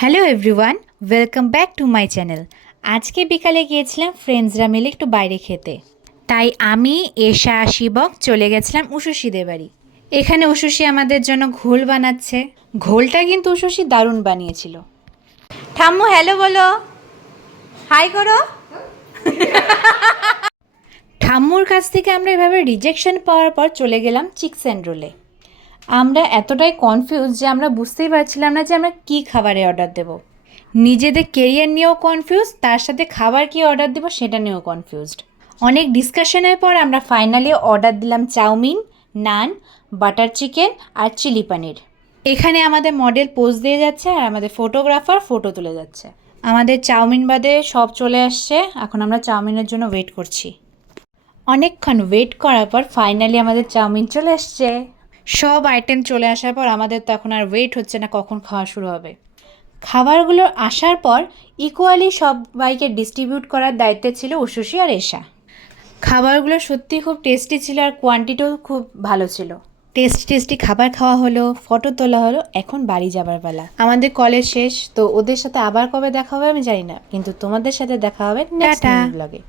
Hello everyone, welcome back to my channel. আজকে বিকালে গিয়েছিলাম ফ্রেন্ডসরা মিলে একটু বাইরে খেতে। তাই আমি, এশা, শিবক চলে গেছিলাম উষসীদের বাড়ি। এখানে উষসী আমাদের জন্য ঘোল বানাচ্ছে। ঘোলটা কিন্তু উষসী দারুণ বানিয়েছিল। ঠাম্মু হ্যালো বলো, হাই করো। ঠাম্মুর কাছ থেকে আমরা এভাবে রিজেকশন পাওয়ার পর চলে গেলাম চিকস অ্যান্ড রোলে। আমরা এতটাই কনফিউজ যে আমরা বুঝতেই পারছিলাম না যে আমরা কী খাবারে অর্ডার দেব। নিজেদের কেরিয়ার নিয়েও কনফিউজ, তার সাথে খাবার কী অর্ডার দেবো সেটা নিয়েও কনফিউজড। অনেক ডিসকাশনের পর আমরা ফাইনালি অর্ডার দিলাম চাউমিন, নান, বাটার চিকেন আর চিলি পনির। এখানে আমাদের মডেল পোজ দিয়ে যাচ্ছে আর আমাদের ফটোগ্রাফার ফটো তুলে যাচ্ছে। আমাদের চাউমিন বাদে সব চলে আসছে, এখন আমরা চাউমিনের জন্য ওয়েট করছি। অনেকক্ষণ ওয়েট করার পর ফাইনালি আমাদের চাউমিন চলে আসছে। সব আইটেম চলে আসার পর আমাদের তো এখন আর ওয়েট হচ্ছে না কখন খাওয়া শুরু হবে। খাবারগুলো আসার পর ইকুয়ালি সবাইকে ডিস্ট্রিবিউট করার দায়িত্বে ছিল উষসী আর এশা। খাবারগুলো সত্যিই খুব টেস্টি ছিল আর কোয়ান্টিটিও খুব ভালো ছিল। টেস্টি খাবার খাওয়া হলো, ফটো তোলা হলো, এখন বাড়ি যাবার বেলা। আমাদের কলেজ শেষ, তো ওদের সাথে আবার কবে দেখা হবে আমি জানি না, কিন্তু তোমাদের সাথে দেখা হবে নেক্সট ব্লগে।